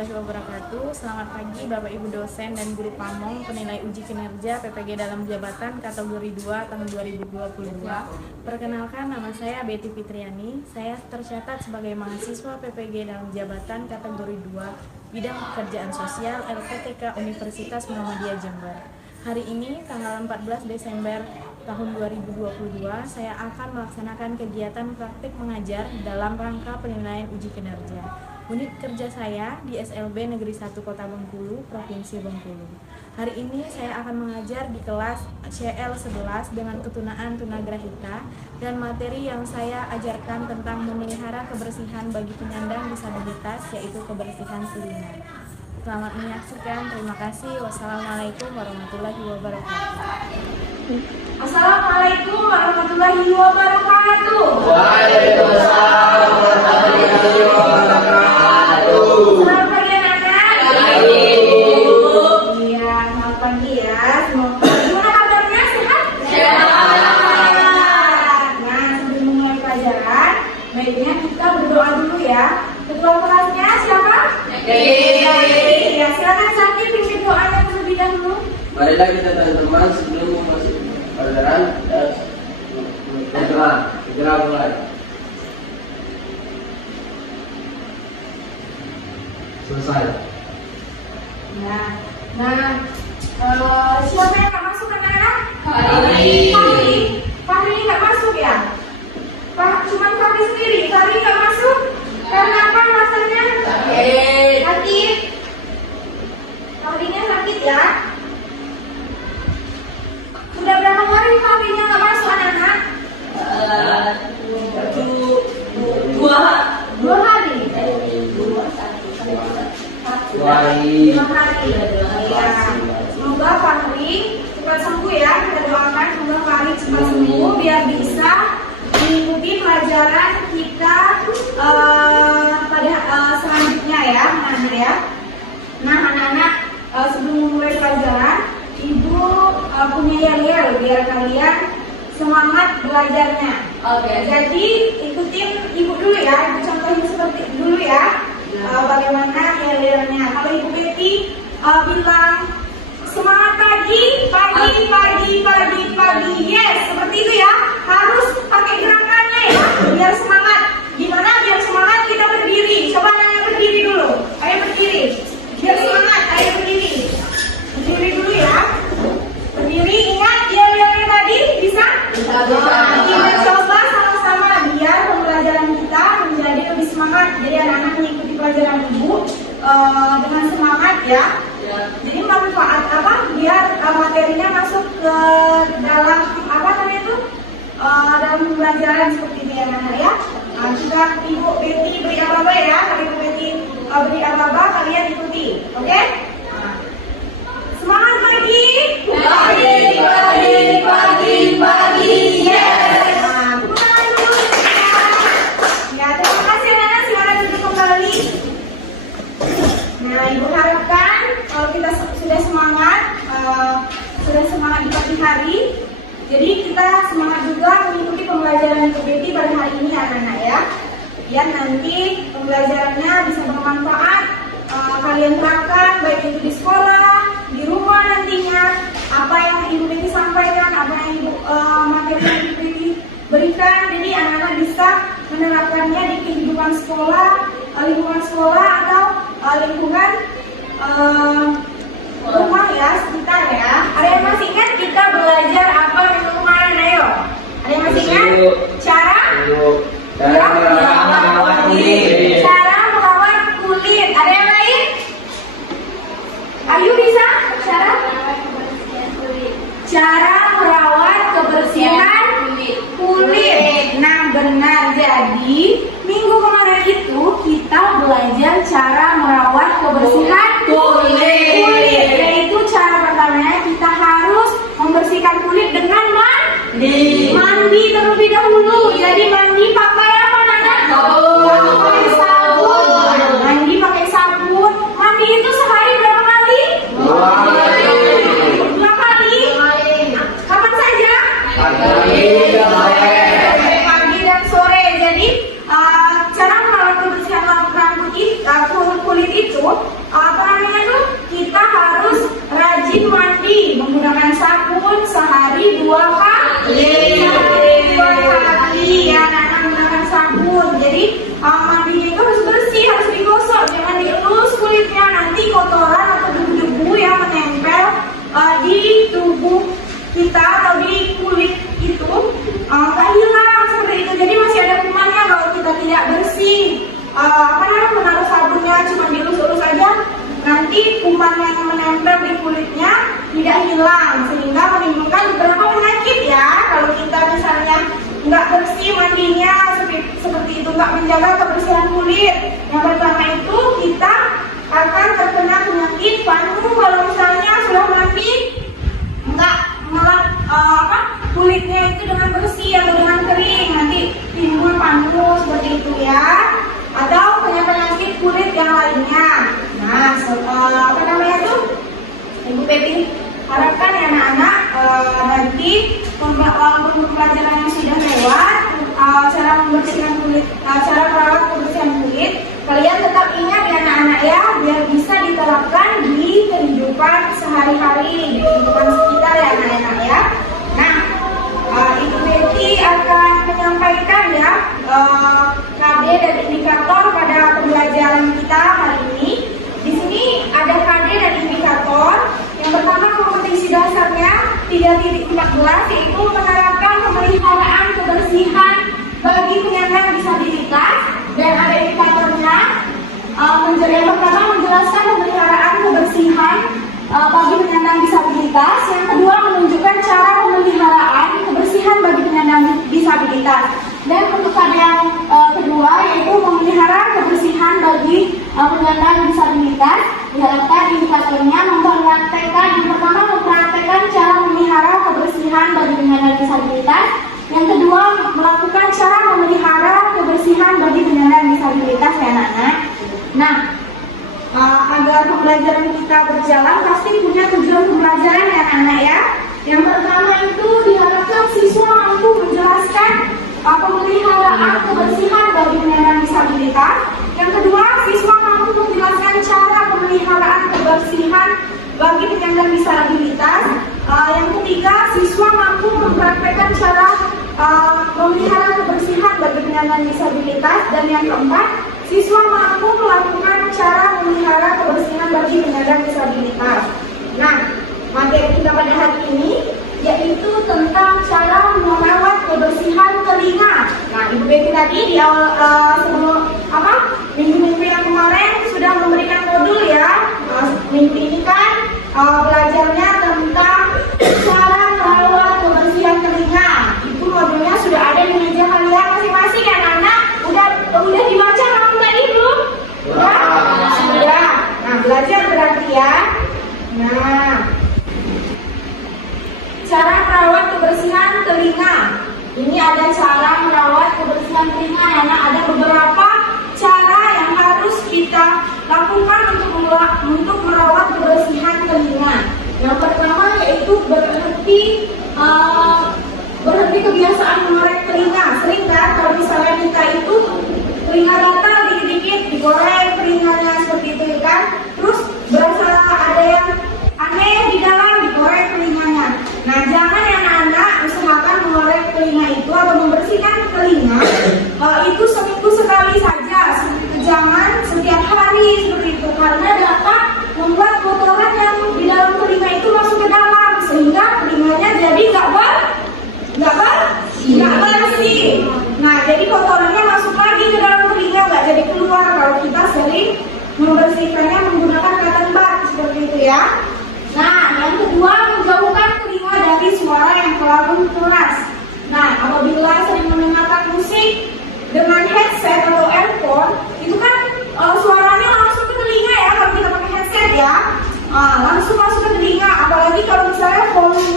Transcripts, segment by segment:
warahmatullahi wabarakatuh. Selamat pagi Bapak Ibu dosen dan guru pamong penilai uji kinerja PPG dalam jabatan kategori 2 tahun 2022. Perkenalkan, nama saya Betty Fitriani. Saya tercatat sebagai mahasiswa PPG dalam jabatan kategori 2 bidang pekerjaan sosial LPTK Universitas Muhammadiyah Jember. Hari ini tanggal 14 Desember tahun 2022, saya akan melaksanakan kegiatan praktik mengajar dalam rangka penilaian uji kinerja. Unit kerja saya di SLB Negeri 1 Kota Bengkulu, Provinsi Bengkulu. Hari ini saya akan mengajar di kelas CL11 dengan ketunaan tunagrahita, dan materi yang saya ajarkan tentang memelihara kebersihan bagi penyandang disabilitas, yaitu kebersihan telinga. Selamat menyaksikan, terima kasih. Wassalamualaikum warahmatullahi wabarakatuh. Assalamualaikum warahmatullahi wabarakatuh. Waalaikumsalam warahmatullahi wabarakatuh. Selamat pagi anak-anak. Iya, selamat pagi ya. Gimana kabarnya? Sehat? Sehat. Nah, sebelum memulai pelajaran, baiknya kita berdoa dulu ya. Ketua kelasnya siapa? Ya, silakan Sakti pimpin doanya terlebih dahulu. Marilah kita teman-teman sebelum memasuki pelajaran segera mulai. Selesai. Nah, siapa yang nggak masuk anak-anak? Fahri nggak masuk ya? Cuman Fahri sendiri. Fahri nggak masuk karena apa alasannya? Sakit. Fahrinya sakit ya? Sudah berapa hari Fahrinya nggak masuk anak-anak? 2 hari. 5 hari. Ya. Semoga Fahri cepat sembuh ya. Kita doakan semoga Fahri cepat sembuh biar bisa mengikuti pelajaran kita pada selanjutnya ya, anak-anak ya. Nah, anak-anak, sebelum memulai pelajaran, Ibu punya yel-yel biar kalian semangat belajarnya. Oke. Jadi ikutin Ibu dulu ya. Ibu contohin seperti dulu ya. Bagaimana yel-yelnya. Kalau Ibu Betty bilang semangat pagi, yes, seperti itu ya. Harus pakai gerakannya ya, biar semangat. Gimana biar semangat? Kita berdiri. Coba nanya berdiri dulu. Ayo berdiri. Biar semangat. Ayo berdiri. Berdiri dulu ya. Berdiri. Ingat yel-yelnya tadi bisa? Kita coba sama-sama biar pembelajaran kita menjadi lebih semangat. Jadi anak-anak mengikuti pelajaran Ibu dengan semangat ya. Jadi manfaat apa? Biar materinya masuk ke dalam apa namanya itu? Dalam pembelajaran seperti ini ya anak-anak ya. Nah, juga Ibu Betty beri apa-apa ya. Kalau Ibu Betty beri apa-apa, kalian ikuti. Oke? Semangat pagi. Pagi. Yes. Ya, terima kasih anak-anak. Silakan duduk kembali. Nah, Ibu harapkan kalau kita sudah semangat di pagi hari, jadi kita semangat juga mengikuti pembelajaran Ibu Betty pada hari ini anak-anak ya. Biar nanti pembelajarannya bisa bermanfaat, kalian terapkan baik itu di sekolah, di rumah nantinya. Apa yang Ibu Betty sampaikan, apa yang materi yang Ibu Betty berikan, jadi anak-anak bisa menerapkannya di kehidupan sekolah, lingkungan sekolah atau lingkungan rumah ya, sekitar ya. Ada yang masih ingat kita belajar apa minggu kemarin? Ayo. Ada yang masih ingat? Cara merawat kulit. Ada yang lain? Ayu bisa? Cara merawat kebersihan kulit. Nah, benar. Jadi minggu kemarin itu kita belajar cara merawat kebersihan kulit. Yaitu cara pertamanya kita harus membersihkan kulit dengan mandi terlebih dahulu. Jadi mandi pakai apa Nana? Pakai sabun. Mandi pakai sabun. Mandi itu sehari berapa kali? 2 kali. Kapan saja? Pagi dan sore. Jadi cara merawat kebersihan kulit itu Jadi mandinya itu harus bersih, harus digosok, jangan dielus kulitnya, nanti kotoran atau debu-debu yang menempel di tubuh kita atau di kulit itu nggak hilang seperti itu. Jadi masih ada kumannya kalau kita tidak bersih. Menaruh sabunnya cuma dilus-lus aja, nanti kuman yang menempel di kulitnya tidak hilang sehingga menimbulkan beberapa penyakit ya. Kalau kita misalnya nggak bersih mandinya seperti itu, nggak menjaga kebersihan kulit. Yang pertama itu kita akan terkena penyakit panu kalau misalnya sudah mandi nggak melap kulitnya itu dengan bersih atau dengan kering, nanti timbul panu seperti itu ya. Atau penyakit kulit yang lainnya. Nah, Ibu Peti harapkan ya anak-anak nanti walaupun pelajaran yang sudah lewat, cara membersihkan kulit, cara merawat kebersihan kulit, kalian tetap ingat ya anak-anak ya, biar bisa diterapkan di kehidupan sehari-hari, di kehidupan sekitar ya anak-anak ya. Nah, Ibu Peti akan menyampaikan ya KD dan indikator pada pembelajaran kita hari ini. Di sini ada KD dan indikator. Yang pertama kompetensi dasarnya 3.14 yaitu menerapkan pemeliharaan kebersihan bagi penyandang disabilitas, dan ada indikatornya. Yang pertama menjelaskan pemeliharaan kebersihan bagi penyandang disabilitas. Yang kedua menunjukkan cara pemeliharaan kebersihan bagi penyandang disabilitas. Dan untuk yang kedua yaitu memelihara kebersihan bagi penyandang disabilitas. Diharapkan indikatornya mempraktekkan, yang pertama mempraktekkan cara memelihara kebersihan bagi penyandang disabilitas. Yang kedua melakukan cara memelihara kebersihan bagi penyandang disabilitas ya anak-anak. Nah, agar pembelajaran kita berjalan pasti punya tujuan pembelajaran ya anak-anak ya. Yang pertama itu diharapkan siswa mampu menjelaskan pemeliharaan kebersihan bagi penyandang disabilitas. Yang kedua, siswa mampu menjelaskan cara pemeliharaan kebersihan bagi penyandang disabilitas. Yang ketiga, siswa mampu mempraktekkan cara memelihara kebersihan bagi penyandang disabilitas. Dan yang keempat, siswa mampu melakukan cara memelihara kebersihan bagi penyandang disabilitas. Nah, materi kita pada hari ini yaitu tentang cara merawat kebersihan telinga. Nah, Ibu Betty tadi di awal minggu-minggu yang kemarin sudah memberikan modul ya. Minggu ini kan belajarnya tentang cara merawat kebersihan telinga. Itu modulnya sudah ada di meja kalian masing-masing ya anak-anak. Udah dibaca kamu tadi belum? Sudah. Nah, belajar berarti ya. Nah, cara merawat kebersihan telinga. Ini ada cara merawat kebersihan telinga ya anak. Ada beberapa cara yang harus kita lakukan untuk merawat kebersihan telinga. Yang pertama yaitu berhenti kebiasaan mengorek telinga. Sering kan kalau misalnya kita itu telinga gatal dikit-dikit digoreng telinganya seperti itu kan. Terus berasa ada yang aneh di dalam digoreng telinganya. Nah, jangan ya anak-anak usahakan mengorek telinga itu atau membersihkan telinga itu seminggu sekali saja. Jangan setiap hari seperti itu karena dapat membuat kotoran yang di dalam telinga itu masuk ke dalam sehingga telinganya jadi nggak bersih. Nah, jadi kotorannya masuk lagi ke dalam telinga, nggak jadi keluar kalau kita sering membersihkannya menggunakan cotton bud seperti itu ya. Nah, yang kedua menjauhkan telinga dari suara yang terlalu keras. Nah, apabila sering mendengarkan musik dengan headset atau earphone, itu kan suaranya langsung ke telinga ya kalau kita pakai headset ya. Langsung masuk ke telinga, apalagi kalau misalnya volume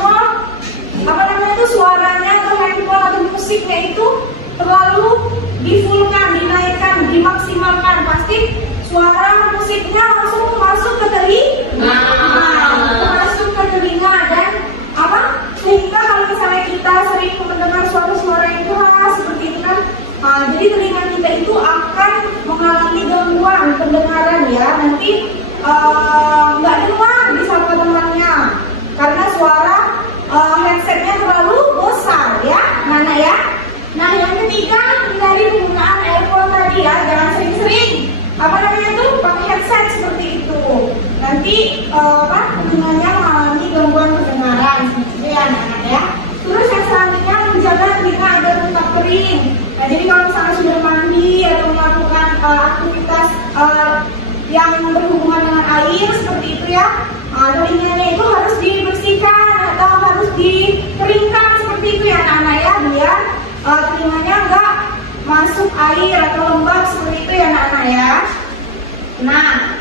suaranya atau handphone atau musiknya itu terlalu difulkan, dinaikkan, dimaksimalkan, pasti suara musiknya langsung masuk ke telinga. Masuk ke telinga dan sehingga kalau misalnya kita sering mendengar suara-suara yang keras seperti itu kan, jadi telinga kita itu akan mengalami gangguan pendengaran ya. Nanti nggak dengar di sama temannya karena suara headsetnya terlalu besar ya, mana ya. Nah, yang ketiga hindari penggunaan earphone jadi kalau misalnya sudah mandi atau melakukan aktivitas yang berhubungan dengan air seperti itu ya, telinganya itu harus dibersihkan atau harus dikeringkan seperti itu ya anak-anak ya, biar telinganya enggak masuk air atau lembab seperti itu ya anak-anak ya. Nah,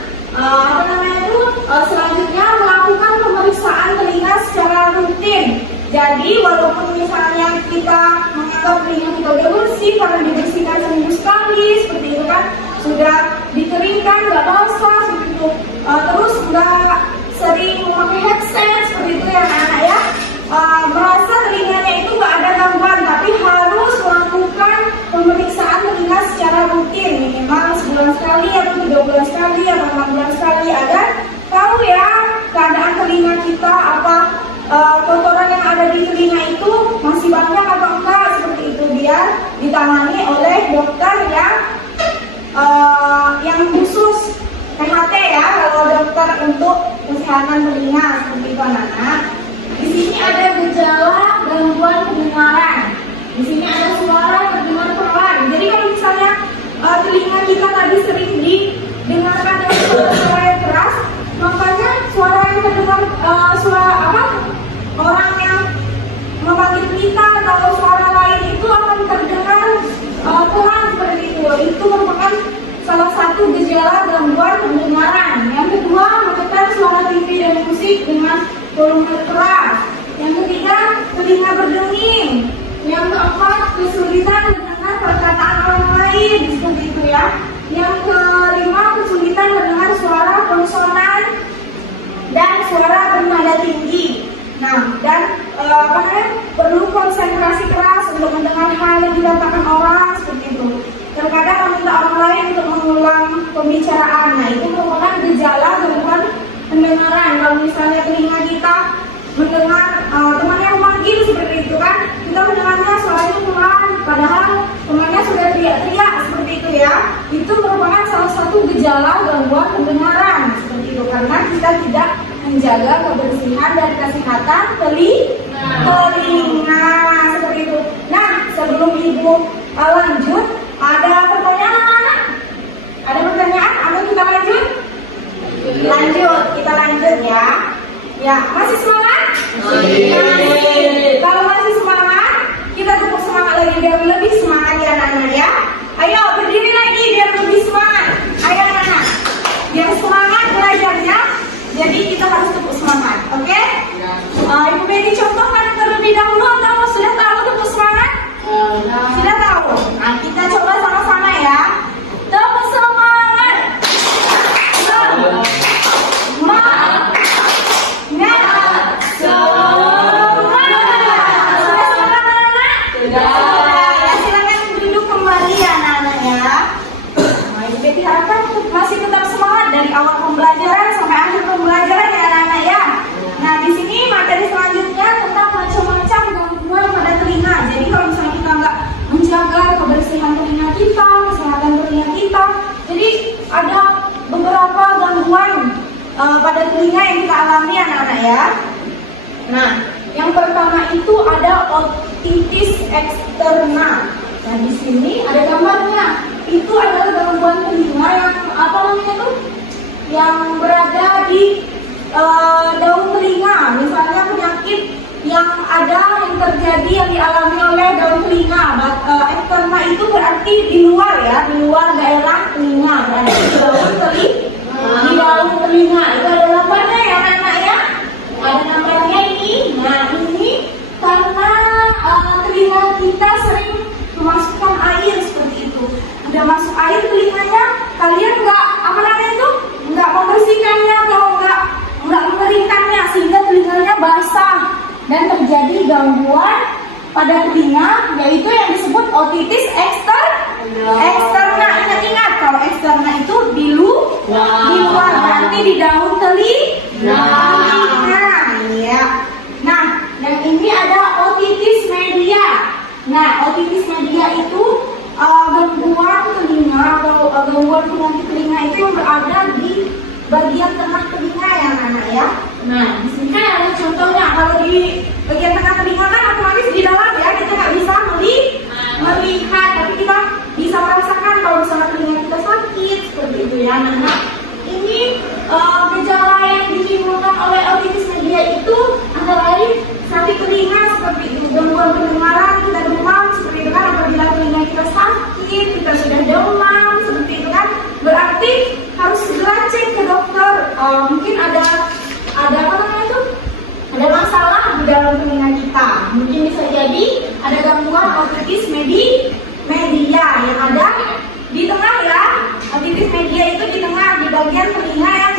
selanjutnya melakukan pemeriksaan telinga secara rutin. Jadi walaupun misalnya kita menganggap telinga kita udah bersih karena dibersihkan seminggu sekali seperti itu kan, sudah dikeringkan nggak basah seperti itu, terus nggak sering memakai headset seperti itu ya anak-anak ya, merasa telinganya itu nggak ada gangguan, tapi harus melakukan pemeriksaan telinga secara rutin, minimal sebulan sekali atau 3 bulan sekali atau 6 bulan sekali, agar tahu ya keadaan telinga kita, apa kotoran yang ada di telinga itu masih banyak atau enggak seperti itu, biar ditangani oleh dokter yang khusus PHT ya, kalau dokter untuk kesehatan telinga seperti itu anak-anak. Di sini ada gejala gangguan pendengaran. Di sini ada suara terdengar pelan. Jadi kalau misalnya telinga kita tadi sering didengarkan dengan suara yang keras, makanya suara yang terdengar orang yang memanggil kita atau suara lain itu akan terdengar pelan seperti itu. Itu merupakan salah satu gejala gangguan pendengaran. Yang kedua, menyetel suara TV dan musik dengan volume keras. Yang ketiga, telinga berdenging. Yang keempat, kesulitan mendengar perkataan orang lain seperti itu ya. Yang kelima, kesulitan mendengar suara konsonan dan suara bernada tinggi. Nah, dan perlu konsentrasi keras untuk mendengar hal yang dikatakan orang seperti itu. Terkadang meminta orang lain untuk mengulang pembicaraan. Nah, itu merupakan gejala gangguan pendengaran. Kalau misalnya telinga kita mendengar temannya memanggil seperti itu kan, kita mendengarnya suaranya pelan, padahal temannya sudah teriak-teriak seperti itu ya. Itu merupakan salah satu gejala gangguan pendengaran seperti itu, karena kita tidak menjaga kebersihan dan kesehatan telinga seperti itu. Nah, sebelum ibu lanjut, ada pertanyaan? Ada pertanyaan? Atau kita lanjut? Kita lanjut ya. Ya, masih semangat? Kalau masih semangat, kita tepuk semangat lagi biar lebih semangat ya anak-anak ya. Ayo berdiri lagi biar lebih semangat. Ayo anak-anak, biar semangat belajarnya. Jadi kita harus tepuk semangat, oke? Ibu Betty contohkan terlebih dahulu atau sudah tahu tepuk semangat? Sudah tahu. Nah, kita coba sama-sama ya. Tepuk semangat. Semangat. Sudah semangat anak-anak? Sudah. Ya, silakan duduk kembali ya anak-anak ya. Nah, Ibu Betty harapkan masih tetap semangat dari awal pembelajaran sampai akhir pembelajaran ya anak-anak ya. Nah, di sini materi selanjutnya tentang macam-macam gangguan pada telinga. Jadi kalau misalnya kita nggak menjaga kebersihan telinga kita, kesehatan telinga kita, jadi ada beberapa gangguan pada telinga yang kita alami anak-anak ya. Nah, yang pertama itu ada otitis eksterna. Nah, di sini ada gambarnya. Itu adalah gangguan telinga yang apa namanya tuh? Yang berada di daun telinga. Misalnya penyakit yang terjadi yang dialami oleh daun telinga. Eksterna itu berarti di luar ya, di luar daerah telinga, berarti di daun telinga. Itu ada gambarnya ya anak-anak ya. Ada gambarnya ini. Nah, ini karena telinga kita sering memasukkan air seperti itu. Udah masuk air telinganya, kalian nggak membersihkannya atau nggak mengeringkannya sehingga telinganya basah dan terjadi gangguan pada telinga, yaitu yang disebut otitis eksterna. Ingat kalau eksterna itu di luar, berarti di daun telinga. Ya. Nah, dan ini ada otitis media. Nah, otitis media itu gangguan telinga atau gangguan penyakit telinga itu yang berada di bagian tengah telinga ya anak-anak ya. Nah, di sini kan ada contohnya. Kalau di bagian tengah telinga kan otomatis di dalam ya, kita nggak bisa melihat, tapi kita kalau misalnya telinga kita sakit seperti itu ya anak-anak. Ini gejala yang ditimbulkan oleh otitis media itu antara lain sakit telinga seperti itu, gangguan pendengaran, kita demam seperti itu kan. Apabila telinga kita sakit, kita sudah demam seperti itu kan, berarti harus segera cek ke dokter. Mungkin ada apa namanya itu? Ada masalah di dalam telinga kita. Mungkin bisa jadi ada gangguan otitis media yang ada di tengah ya. Otitis media itu di tengah, di bagian telinga yang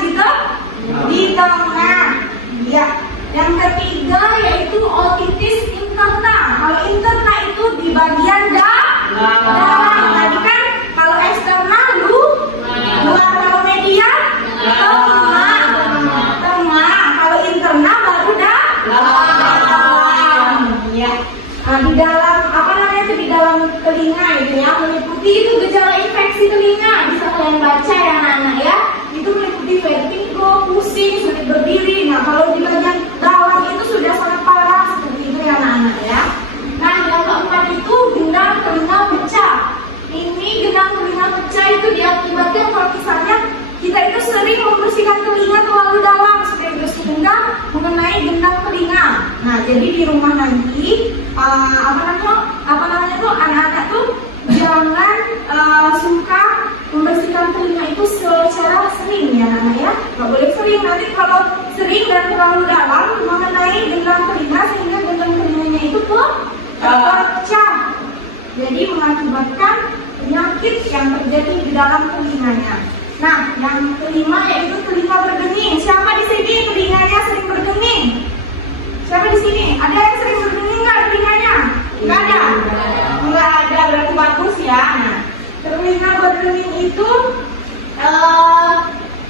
di tengah. Ya. Yang ketiga yaitu otitis interna. Kalau interna itu di bagian dalam. Tadi kan kalau eksternal luar, kalau media tengah. Kalau internal baru dalam. Ya. Nah, di dalam apa namanya itu di dalam telinga itu ya, meliputi itu gejala infeksi telinga. Bisa kalian baca ya anak-anak ya. Itu meliputi vertigo, pusing, sulit berdiri. Nah, kalau di bagian dalam itu sudah sangat parah seperti itu ya anak-anak ya. Nah, yang keempat itu gendang telinga pecah. Ini gendang telinga pecah itu diakibatkan kalau misalnya kita itu sering membersihkan telinga terlalu dalam, seperti bersih gendang mengenai gendang telinga. Nah, jadi di rumah nanti apa namanya tuh anak-anak tuh jangan suka membersihkan telinga itu secara sering ya anak-anak ya. Nggak boleh sering, nanti kalau sering dan terlalu dalam mengenai gendang telinga sehingga gendang telinganya itu pecah. Jadi mengakibatkan penyakit yang terjadi di dalam telinganya. Nah, yang kelima yaitu telinga berdening. Siapa di sini telinganya sering berdening? Siapa di sini? Ada yang sering berdening nggak telinganya? Nggak ada. Nggak ada, berarti bagus ya. Nah, telinga berdening itu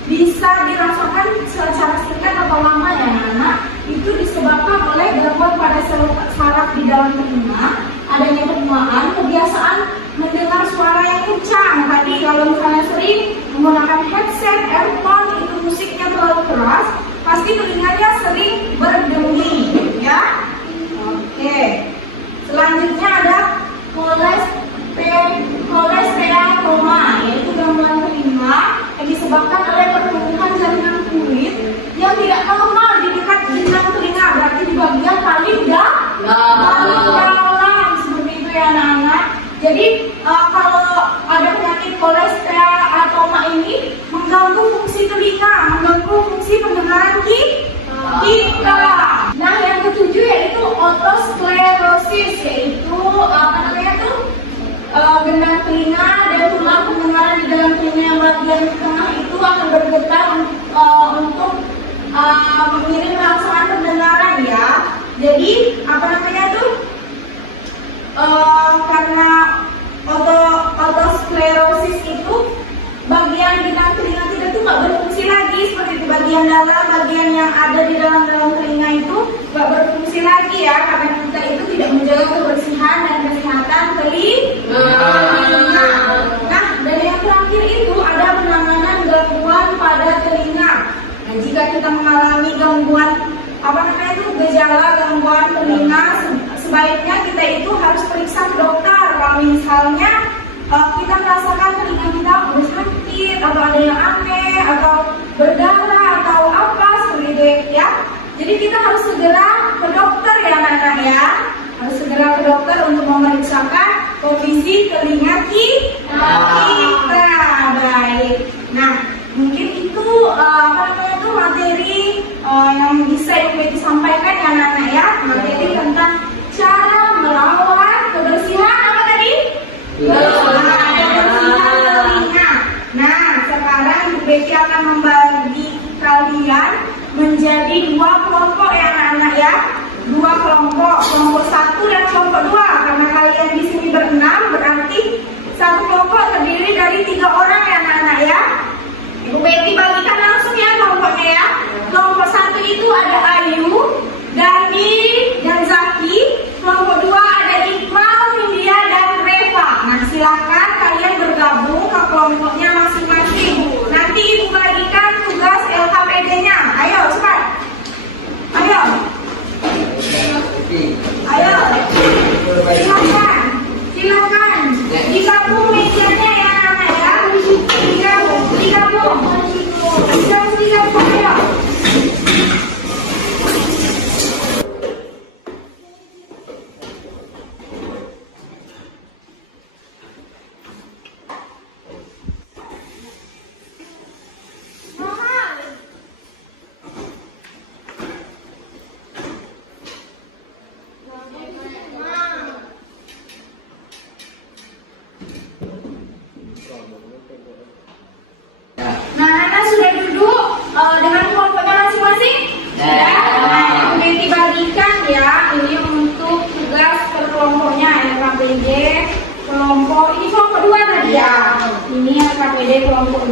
bisa dirasakan secara singkat atau lama ya anak. Itu disebabkan oleh gangguan pada saraf di dalam telinga, adanya penuaan, kebiasaan mendengar suara yang kencang. Tadi kalau misalnya sering menggunakan headset, earphone, itu musiknya terlalu keras, pasti telinganya sering berdenging ya. Oke. Selanjutnya ada kolesteatoma, yaitu gangguan telinga yang disebabkan oleh pertumbuhan jaringan kulit yang tidak normal di dekat gendang telinga, berarti di bagian paling dalam seperti itu ya anak-anak. Jadi kalau ada penyakit kolesteatoma ini mengganggu fungsi telinga, mengganggu fungsi pendengaran kita. Nah, yang ketujuh yaitu otosklerosis, yaitu apa namanya tuh gendang telinga dan tulang pendengaran di dalam telinga yang bagian tengah itu akan bergetar untuk mengirim rangsangan pendengaran ya. Jadi apa namanya tuh karena otosklerosis itu bagian gendang telinga kita itu nggak berfungsi lagi seperti itu. Bagian dalam, bagian yang ada di dalam telinga itu nggak berfungsi lagi ya, karena kita itu tidak menjaga kebersihan dan kesehatan telinga. Nah, dan yang terakhir itu ada penanganan gangguan pada telinga. Nah, jika kita mengalami gangguan gejala gangguan telinga, sebaiknya kita itu harus periksa ke dokter. Kalau misalnya kita merasakan telinga kita udah sakit atau ada yang aneh atau berdarah atau apa seperti itu ya. Jadi kita harus segera ke dokter ya anak-anak ya. Harus segera ke dokter untuk memeriksakan kondisi telinga kita. Baik. Nah, mungkin itu materi yang bisa Ibu disampaikan ya anak-anak ya. Materi tentang cara merawat kebersihan apa tadi? Kebersihan telinga. Nah, sekarang Ibu Betty akan membagi kalian menjadi dua kelompok ya anak-anak ya. Dua kelompok 1 dan kelompok 2. Karena kalian di sini berenam, berarti satu kelompok terdiri dari 3 orang ya anak-anak ya. Ibu Betty bagikan langsung ya kelompoknya ya. Kelompok 1 itu ada Ayu, Dani, dan Zaki. Kelompok 2 ada Iqbal, India, dan Reva. Nah, silakan kalian bergabung ke kelompoknya masing-masing. Nanti Ibu bagikan tugas LKPD-nya. Ayo, cepat. Ayo. Silakan. Digabung medianya ya.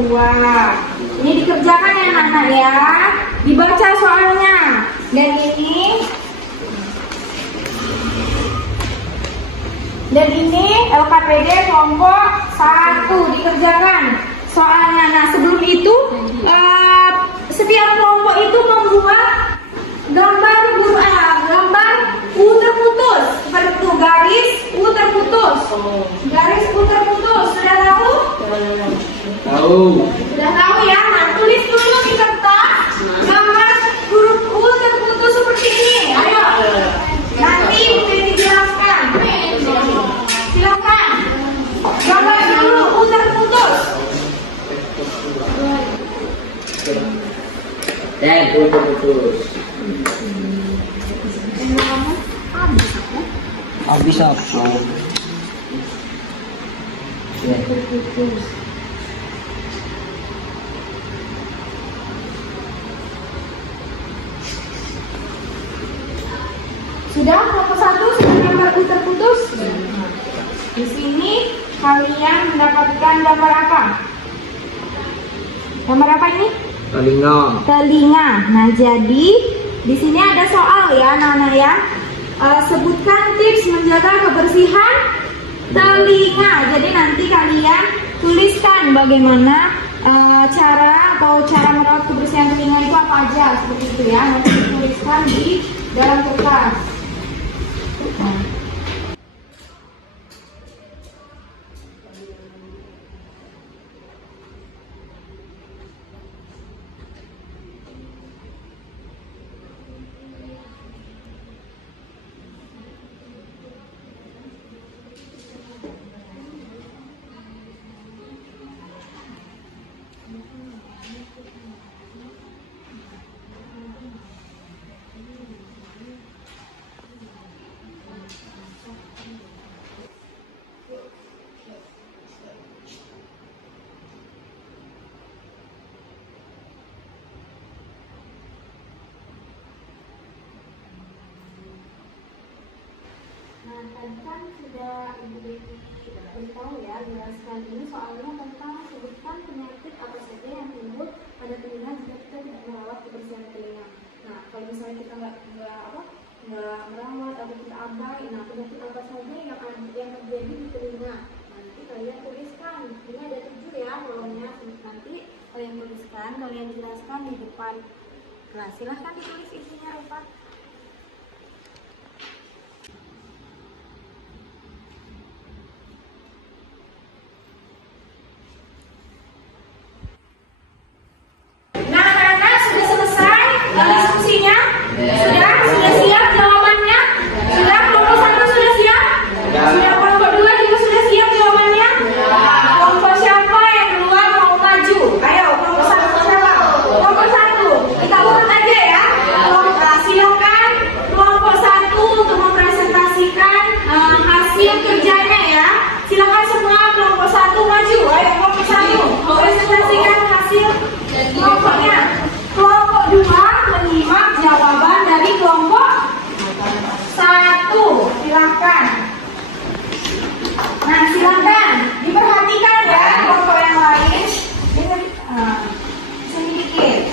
kedua. Ini dikerjakan ya anak-anak ya. Dibaca soalnya. Dan ini LKPD kelompok 1 dikerjakan soalnya. Nah, sebelum itu setiap kelompok itu membuat gambar U terputus. Seperti itu, garis U terputus. Garis U terputus. Sudah tahu? Tahu. Sudah tahu ya? Nah, tulis dulu di kertas gambar huruf U terputus seperti ini. Ayo. Nanti udah dijelaskan. Silakan. Gambar dulu U terputus. Dan putus. Habis apa? Ya. Sudah kelompok 1 sudah gambar U terputus. Di sini kalian mendapatkan gambar apa? Gambar apa ini? Telinga. Nah, jadi di sini ada soal ya, anak-anak ya. Sebutkan tips menjaga kebersihan telinga. Jadi nanti kalian tuliskan bagaimana cara merawat kebersihan telinga itu apa aja, seperti itu ya. Nanti dituliskan di dalam kertas. Nah, tadi kan sudah Ibu Betty beritahu ya, jelaskan ini soalnya tentang sebutkan penyakit apa saja yang timbul pada telinga jika kita tidak merawat kebersihan telinga. Nah, kalau misalnya kita nggak merawat atau kita abai, nah penyakit apa saja yang terjadi di telinga. Nanti kalian tuliskan. Ini ada 7 ya kolomnya. Nanti kalian tuliskan, kalian jelaskan di depan. Nah, silahkan ditulis isinya, Eva. Diskusinya sudah siap jawabannya? Sudah kelompok 1 sudah siap? Sudah kelompok 2 juga sudah siap jawabannya? Kelompok siapa yang duluan mau maju? Ayo kelompok 1 siapa? Kelompok 1 kita urut aja ya. Silakan kelompok 1 untuk mempresentasikan hasil kerjanya ya. Silakan semua kelompok 1 maju. Ayo kelompok 1 presentasikan hasil kelompoknya. Kelompok 2 menyimak jawaban dari kelompok 1. Silakan. Nah, silakan diperhatikan ya kelompok yang lain. Sedikit.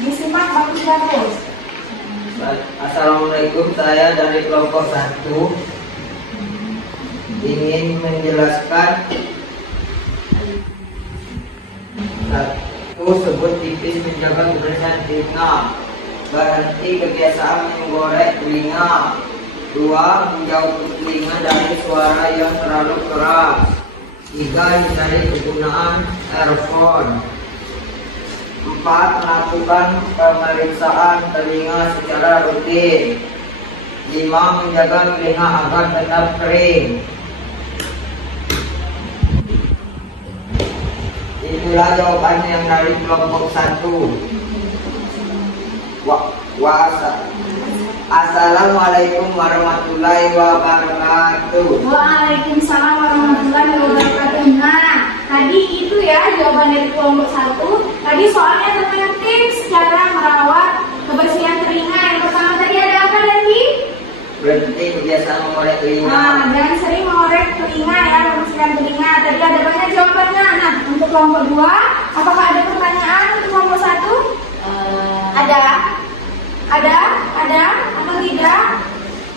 Disimak bagus-bagus. Assalamualaikum, saya dari kelompok 1 ingin menjelaskan sebut tipis menjaga kebersihan telinga. Berhenti kebiasaan menggorek telinga. 2. Menjauh telinga dari suara yang terlalu keras. 3. Hindari penggunaan earphone. 4. Melakukan pemeriksaan telinga secara rutin. 5. Menjaga telinga agar tetap kering. Itulah jawabannya yang dari kelompok 1. Assalamualaikum warahmatullahi wabarakatuh. Waalaikumsalam warahmatullahi wabarakatuh. Nah, tadi itu ya jawaban dari kelompok 1. Tadi soalnya tentang tips cara merawat kebersihan telinga. Yang pertama tadi ada apa tadi? Berhenti kebiasaan mengorek telinga. Nah, jangan sering mengorek telinga ya, membersihkan telinga. Tadi ada banyak jawabannya. Nah, untuk kelompok 2. Apakah ada pertanyaan untuk kelompok 1? Ada? Ada atau tidak?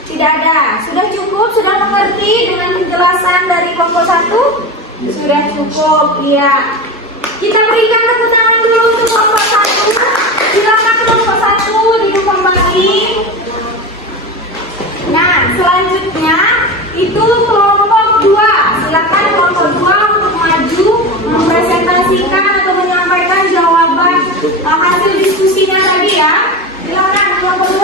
Tidak ada. Sudah cukup? Sudah mengerti dengan penjelasan dari kelompok 1? Sudah cukup, iya. Kita berikan tepuk tangan dulu untuk kelompok 1. Silakan kelompok 1 duduk kembali. Nah, selanjutnya itu kelompok 2. Silakan kelompok 2 untuk maju mempresentasikan atau menyampaikan jawaban hasil diskusinya tadi ya. Silakan kelompok 2.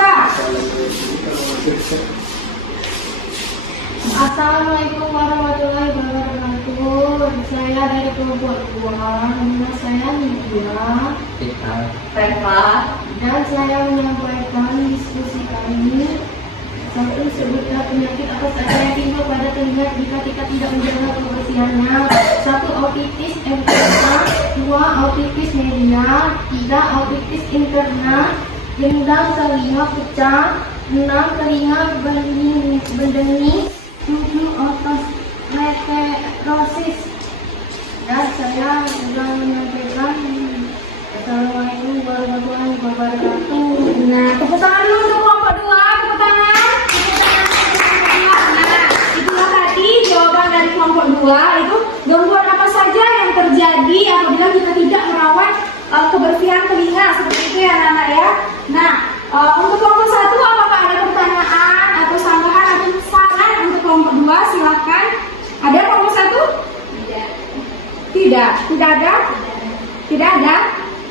Assalamualaikum warahmatullahi wabarakatuh. Saya dari kelompok 2, nama saya Nidia. Dan saya menyampaikan diskusi kami. Satu, sebutlah penyakit apa saja yang timbul pada telinga jika kita tidak menjaga kebersihannya. 1. Otitis eksterna. 2. Otitis media. 3. Otitis interna. Gendang telinga pecah. 6. Telinga bendengis. 7. Otosclerosis. Dan saya juga menyampaikan Assalamualaikum warahmatullahi wabarakatuh. Nah, tepuk tangan dulu untuk kelompok 2. Tepuk tangan. Nah, itulah tadi jawaban dari kelompok 2. Itu gangguan apa saja yang terjadi apabila kita tidak merawat kebersihan telinga seperti itu ya anak-anak ya. Nah, untuk kelompok 1 apakah ada pertanyaan atau tambahan atau saran untuk kelompok 2? Silakan. Ada kelompok 1? Tidak. Tidak ada? Tidak ada?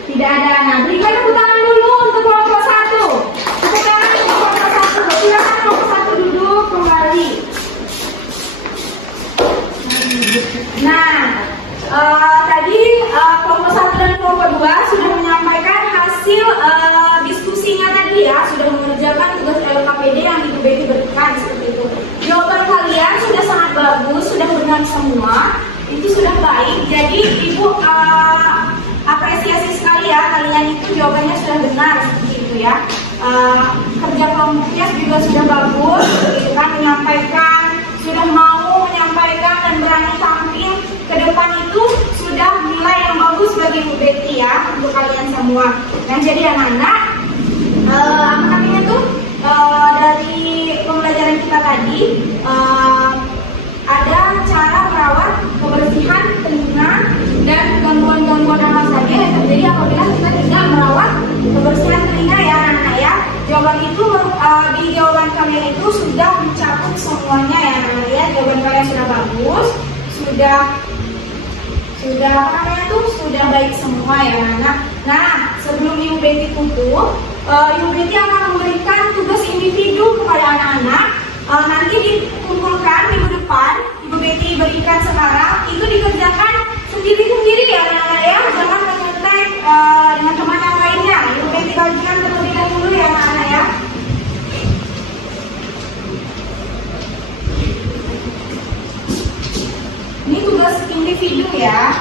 Tidak ada. Nah, berikan tepuk tangan dulu untuk kelompok 1. Tepuk tangan untuk kelompok 1. Silakan kelompok 1 duduk kembali. Nah, tadi kelompok 1 dan kelompok 2 sudah menyampaikan hasil diskusinya tadi ya, sudah mengerjakan tugas LKPD yang Ibu Betty berikan seperti itu. Jawaban kalian sudah sangat bagus, sudah benar semua. Itu sudah baik. Jadi Ibu apresiasi sekali ya, kalian itu jawabannya sudah benar seperti itu ya. Kerja kelompoknya juga sudah bagus, gitu kan, menyampaikan, sudah mau menyampaikan dan berani tampil ke depan itu sudah nilai yang bagus bagi Bu Betty ya, untuk kalian semua. Dan jadi anak-anak, apa namanya tuh, dari pembelajaran kita tadi, ada cara merawat kebersihan telinga dan gangguan-gangguan apa saja yang terjadi apabila kita tidak merawat kebersihan telinga ya anak-anak ya. Jawaban itu di jawaban kalian itu sudah mencakup semuanya ya anak-anak ya. Jawaban kalian sudah bagus, sudah apa namanya tuh, sudah baik semua ya anak-anak. Nah, sebelum Ibu Betty tutup, Ibu Betty akan memberikan tugas individu kepada anak-anak. Nanti dikumpulkan minggu depan, Ibu Betty berikan sekarang, itu dikerjakan sendiri-sendiri ya anak-anak ya, jangan mengontek dengan teman yang lainnya. Ibu Betty bagikan terlebih dahulu ya anak-anak ya. Ini tugas individu ya.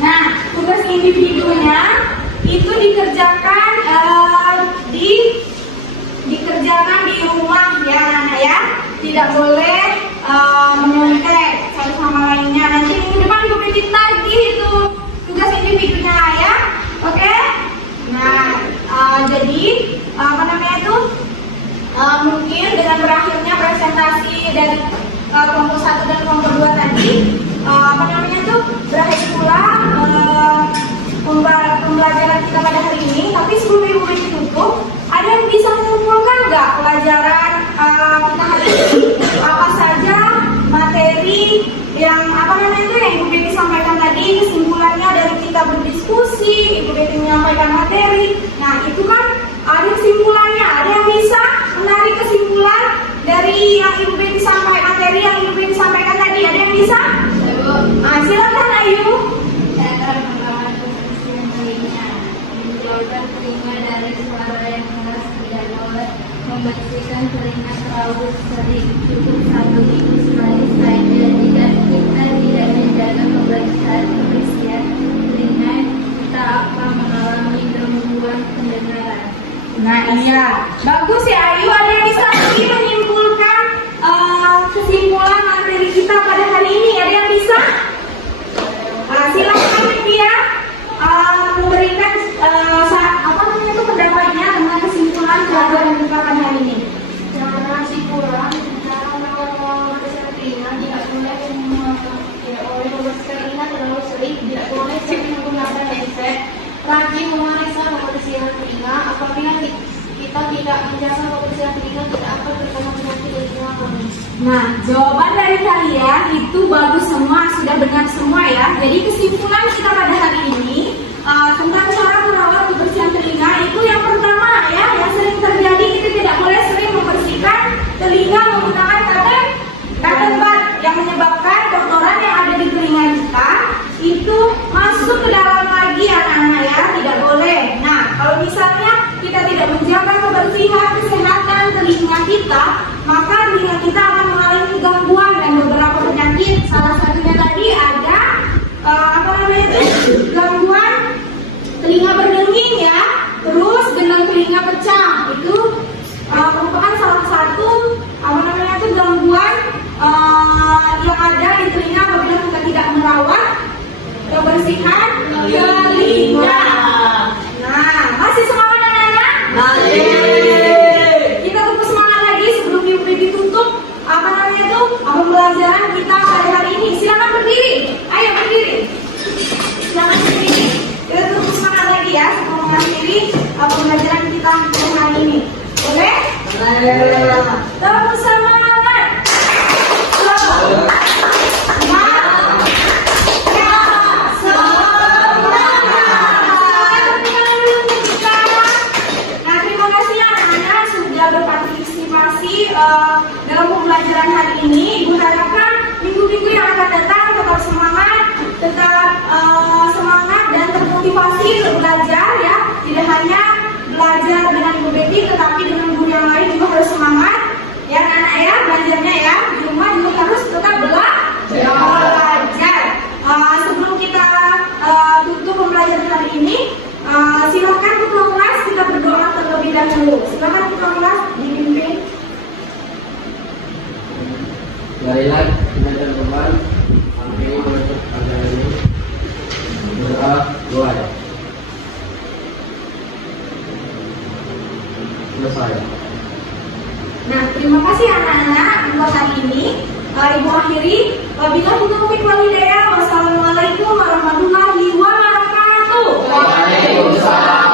Nah, tugas individunya itu dikerjakan dikerjakan di rumah ya anak-anak ya. Tidak boleh menyontek satu sama lainnya. Nanti minggu depan Ibu Betty tagih itu tugas individunya ya. Oke? Nah, jadi apa namanya itu? Mungkin dengan berakhirnya presentasi dari kelompok 1 dan kelompok 2 tadi, apa namanya itu, berakhir pula pembelajaran kita pada hari ini. Tapi sebelum Ibu Betty tutup, ada yang bisa mengumpulkan nggak pelajaran kita hari ini? Apa saja materi yang apa namanya itu yang Ibu Betty sampaikan tadi, kesimpulannya dari kita berdiskusi, Ibu Betty menyampaikan materi. Nah, itu kan ada kesimpulannya. Ada yang bisa menarik kesimpulan dari yang Ibu Betty sampaikan, materi yang Ibu Betty sampaikan tadi? Ada yang bisa? Silakan Ayu. Menjauhkan telinga dari suara yang keras tidak boleh, membersihkan telinga terlalu sering, cukup 1 minggu sekali saja. Jika kita tidak menjaga kebersihan telinga, kita akan mengalami gangguan pendengaran. Nah iya, bagus ya Ayu. Ada yang bisa lagi menyimpulkan kesimpulan materi kita pada hari ini? Ada yang bisa? Silakan dia memberikan pendapatnya dengan kesimpulan pelajaran kita pada hari ini. Cara kesimpulan, cara melawan membersihkan telinga tidak boleh membersihkan telinga terlalu sering, tidak boleh sering menggunakan headset. Rajin memeriksa kebersihan telinga. Apabila kita tidak menjaga kebersihan telinga, tidak akan terkena penyakit telinga kami. Nah, jawaban dari kalian itu bagus semua, sudah benar semua ya. Jadi kesimpulan kita pada hari ini tentang cara merawat kebersihan telinga itu yang pertama ya, yang sering terjadi kita tidak boleh sering membersihkan telinga menggunakan cotton bud yang menyebabkan kotoran yang ada di telinga kita itu masuk ke dalam lagi anak-anak ya, tidak boleh. Nah, kalau misalnya kita tidak menjaga kebersihan kesehatan telinga kita, maka telinga kita akan mengalami gangguan dan beberapa penyakit. Salah satunya tadi ada gangguan telinga berdenging ya, terus gendang telinga pecah. Itu merupakan salah satu gangguan yang ada di telinga apabila kita tidak merawat kebersihan telinga. Nah, masih semangat anak-anak? Kita tunggu semangat lagi sebelum ditutup pembelajaran kita pada hari ini. Silakan berdiri. Ayo berdiri. Silakan berdiri. Kita tunggu semangat lagi ya sebelum mengakhiri pembelajaran kita pada hari ini. Boleh? Tepuk semangat. Dalam pembelajaran hari ini, Ibu harapkan minggu-minggu yang akan datang tetap semangat, dan termotivasi untuk belajar ya. Tidak hanya belajar dengan Ibu Betty, tetapi dengan guru yang lain juga harus semangat ya anak-anak ya, belajarnya ya. Di rumah juga harus tetap belajar. Sebelum kita tutup pembelajaran hari ini, silakan ketua kelas kita berdoa terlebih dahulu. Silakan ketua kelas dipimpin. Marilah kita teman-teman akhiri menutup acara ini doa. Selesai. Nah, terima kasih anak-anak untuk hari ini. Ibu akhiri. Wabillahi taufiq wal hidayah. Wassalamualaikum warahmatullahi wabarakatuh. Waalaikumsalam.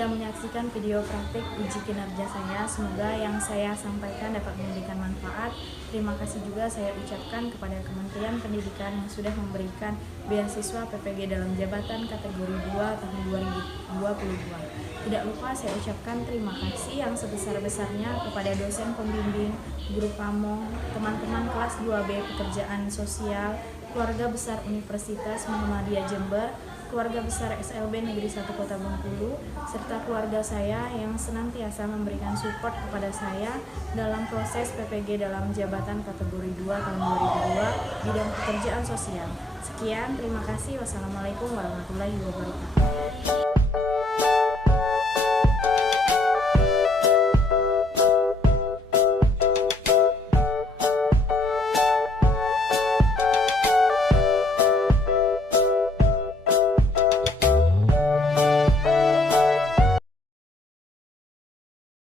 Menyaksikan video praktik uji kinerja saya. Semoga yang saya sampaikan dapat memberikan manfaat. Terima kasih juga saya ucapkan kepada Kementerian Pendidikan yang sudah memberikan beasiswa PPG dalam jabatan kategori 2 tahun 2022. Tidak lupa saya ucapkan terima kasih yang sebesar-besarnya kepada dosen pembimbing, guru pamong, teman-teman kelas 2B pekerjaan sosial, keluarga besar Universitas Muhammadiyah Jember, keluarga besar SLB Negeri 1 Kota Bengkulu, serta keluarga saya yang senantiasa memberikan support kepada saya dalam proses PPG dalam jabatan kategori 2 tahun 2002 bidang pekerjaan sosial. Sekian, terima kasih. Wassalamualaikum warahmatullahi wabarakatuh.